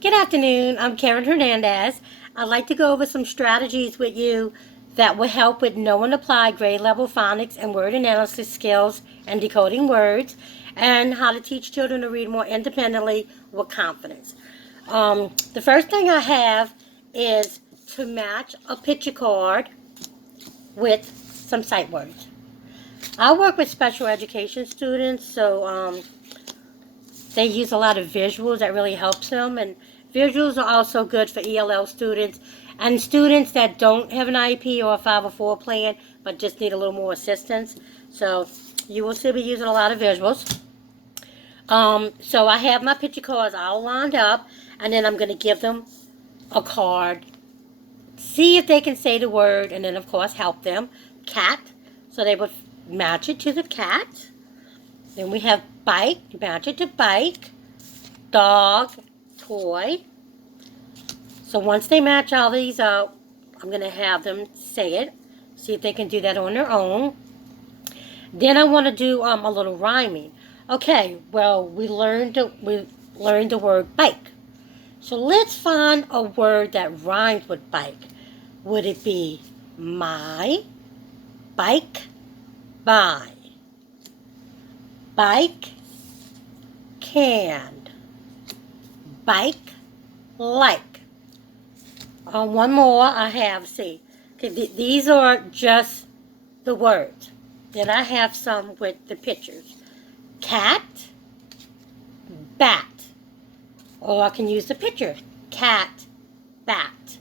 Good afternoon. I'm Karen Hernandez. I'd like to go over some strategies with you that will help with know and apply grade level phonics and word analysis skills and decoding words, and how to teach children to read more independently with confidence. The first thing I have is to match a picture card with some sight words. I work with special education students, so they use a lot of visuals that really helps them, and visuals are also good for ELL students and students that don't have an IEP or a 504 plan but just need a little more assistance. So you will still be using a lot of visuals. So I have my picture cards all lined up, and then I'm going to give them a card, see if they can say the word, and then of course help them. Cat, so they would match it to the cat. Then we have bike, match it to bike. Dog, toy. So once they match all these up, I'm going to have them say it. See if they can do that on their own. Then I want to do a little rhyming. Okay, well, we learned the word bike. So let's find a word that rhymes with bike. Would it be my, bike, by, bike, canned, bike, like. One more I have, see. Okay, these are just the words. Then I have some with the pictures. Cat, bat. Or I can use the picture. Cat, bat.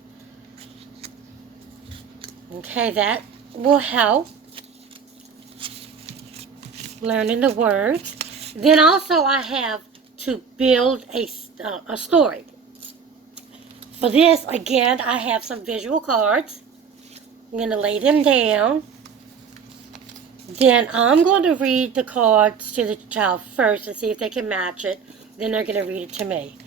Okay, that will help learning the words. Then also I have to build a story. For this, again, I have some visual cards. I'm going to lay them down. Then I'm going to read the cards to the child first and see if they can match it. Then they're going to read it to me.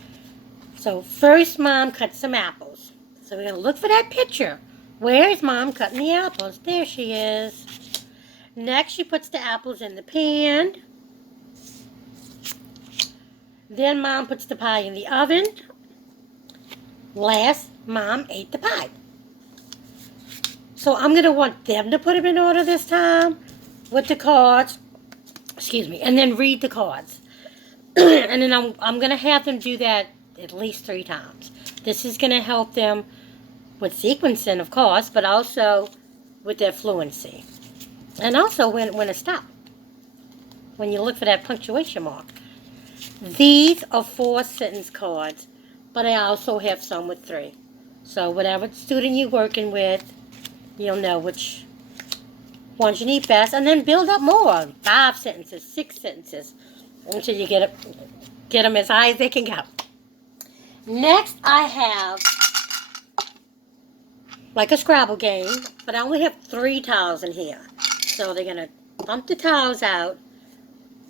So first, Mom cut some apples. So we're going to look for that picture. Where is Mom cutting the apples? There she is. Next, she puts the apples in the pan. Then Mom puts the pie in the oven. Last, Mom ate the pie. So I'm going to want them to put them in order this time with the cards. Excuse me. And then read the cards. And then I'm going to have them do that at least 3 times. This is going to help them with sequencing, of course, but also with their fluency. And also when to stop. When you look for that punctuation mark. These are 4 sentence cards, but I also have some with 3. So whatever student you're working with, you'll know which ones you need best, and then build up more. 5 sentences, 6 sentences, until you get them as high as they can go. Next, I have like a Scrabble game, but I only have 3 tiles in here. So they're going to bump the tiles out.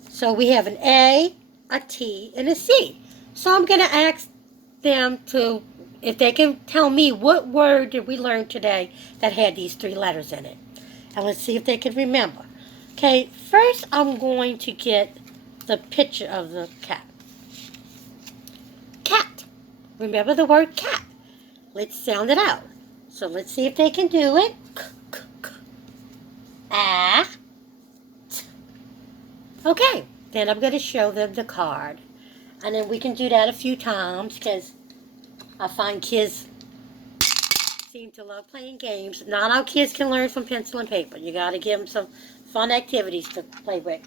So we have an A, a T, and a C. So I'm going to ask them to, if they can tell me what word did we learn today that had these 3 letters in it. And let's see if they can remember. Okay, first I'm going to get the picture of the cat. Cat. Remember the word cat. Let's sound it out. So let's see if they can do it. Ah. Okay, then I'm going to show them the card. And then we can do that a few times because I find kids seem to love playing games. Not all kids can learn from pencil and paper. You got to give them some fun activities to play with.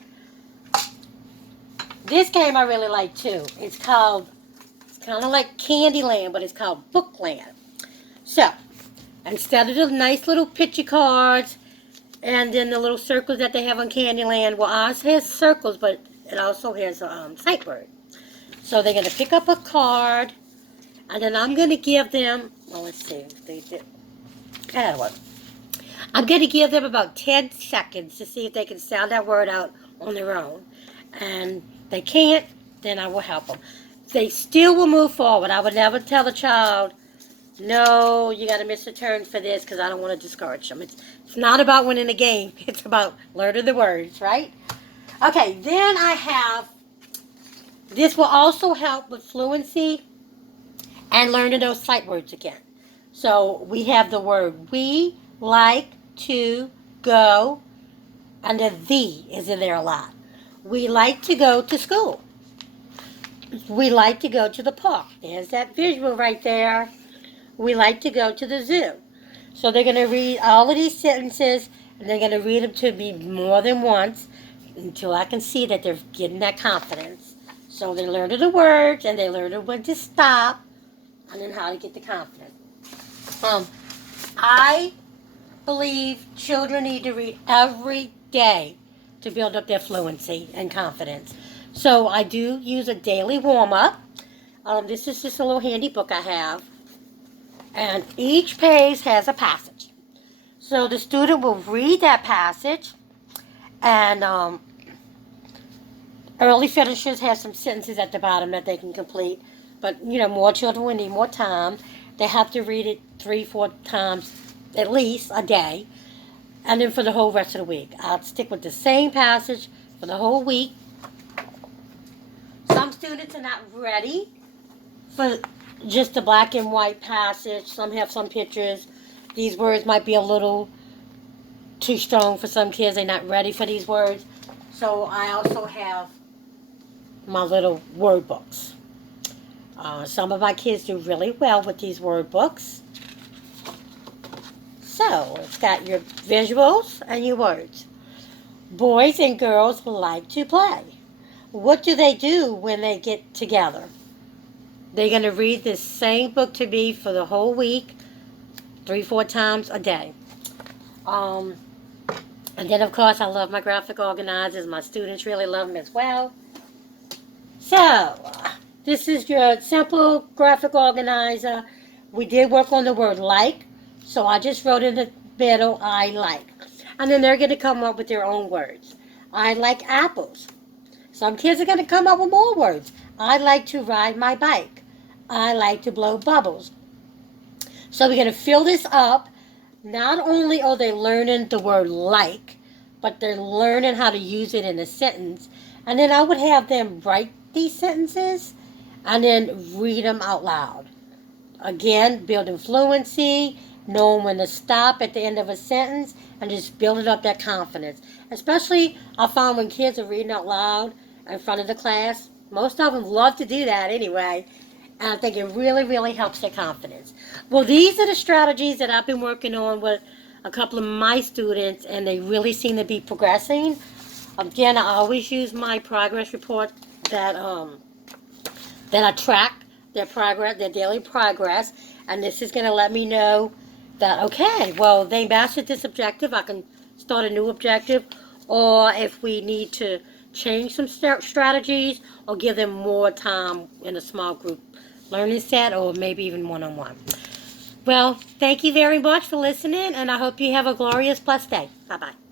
This game I really like too. It's kind of like Candyland, but it's called Bookland. So, instead of the nice little picture cards and then the little circles that they have on Candyland, well, ours has circles, but it also has a sight word. So they're going to pick up a card, and then I'm going to give them, well, let's see. I'm going to give them about 10 seconds to see if they can sound that word out on their own. And if they can't, then I will help them. They still will move forward. I would never tell the child, no, you got to miss a turn for this, because I don't want to discourage them. It's not about winning the game. It's about learning the words, right? Okay, then I have, this will also help with fluency. and learning those sight words again. So we have the word we like to go, and the is in there a lot. We like to go to school. We like to go to the park. There's that visual right there. We like to go to the zoo. So they're going to read all of these sentences, and they're going to read them to me more than once until I can see that they're getting that confidence. So they learn the words, and they learn when to stop, and then how to get the confidence. I believe children need to read every day to build up their fluency and confidence. So I do use a daily warm-up. This is just a little handy book I have. And each page has a passage. So the student will read that passage. And early finishers have some sentences at the bottom that they can complete. But, more children will need more time. They have to read it 3-4 times at least a day. And then for the whole rest of the week. I'll stick with the same passage for the whole week. Some students are not ready for just a black and white passage. Some have some pictures. These words might be a little too strong for some kids. They're not ready for these words. So I also have my little word books. Some of my kids do really well with these word books. So it's got your visuals and your words. Boys and girls like to play. What do they do when they get together? They're going to read this same book to me for the whole week, 3-4 times a day. And then, of course, I love my graphic organizers. My students really love them as well. So, this is your simple graphic organizer. We did work on the word like, so I just wrote in the middle, I like. And then they're going to come up with their own words. I like apples. Some kids are going to come up with more words. I like to ride my bike. I like to blow bubbles. So we're going to fill this up. Not only are they learning the word like, but they're learning how to use it in a sentence. And then I would have them write these sentences and then read them out loud. Again, building fluency, knowing when to stop at the end of a sentence, and just building up that confidence. Especially, I find when kids are reading out loud in front of the class, most of them love to do that anyway. And I think it really, really helps their confidence. Well, these are the strategies that I've been working on with a couple of my students, and they really seem to be progressing. Again, I always use my progress report that I track their progress, their daily progress, and this is going to let me know that, okay, well, they mastered this objective. I can start a new objective, or if we need to change some strategies or give them more time in a small group learning set, or maybe even one-on-one. Well, thank you very much for listening, and I hope you have a glorious, blessed day. Bye-bye.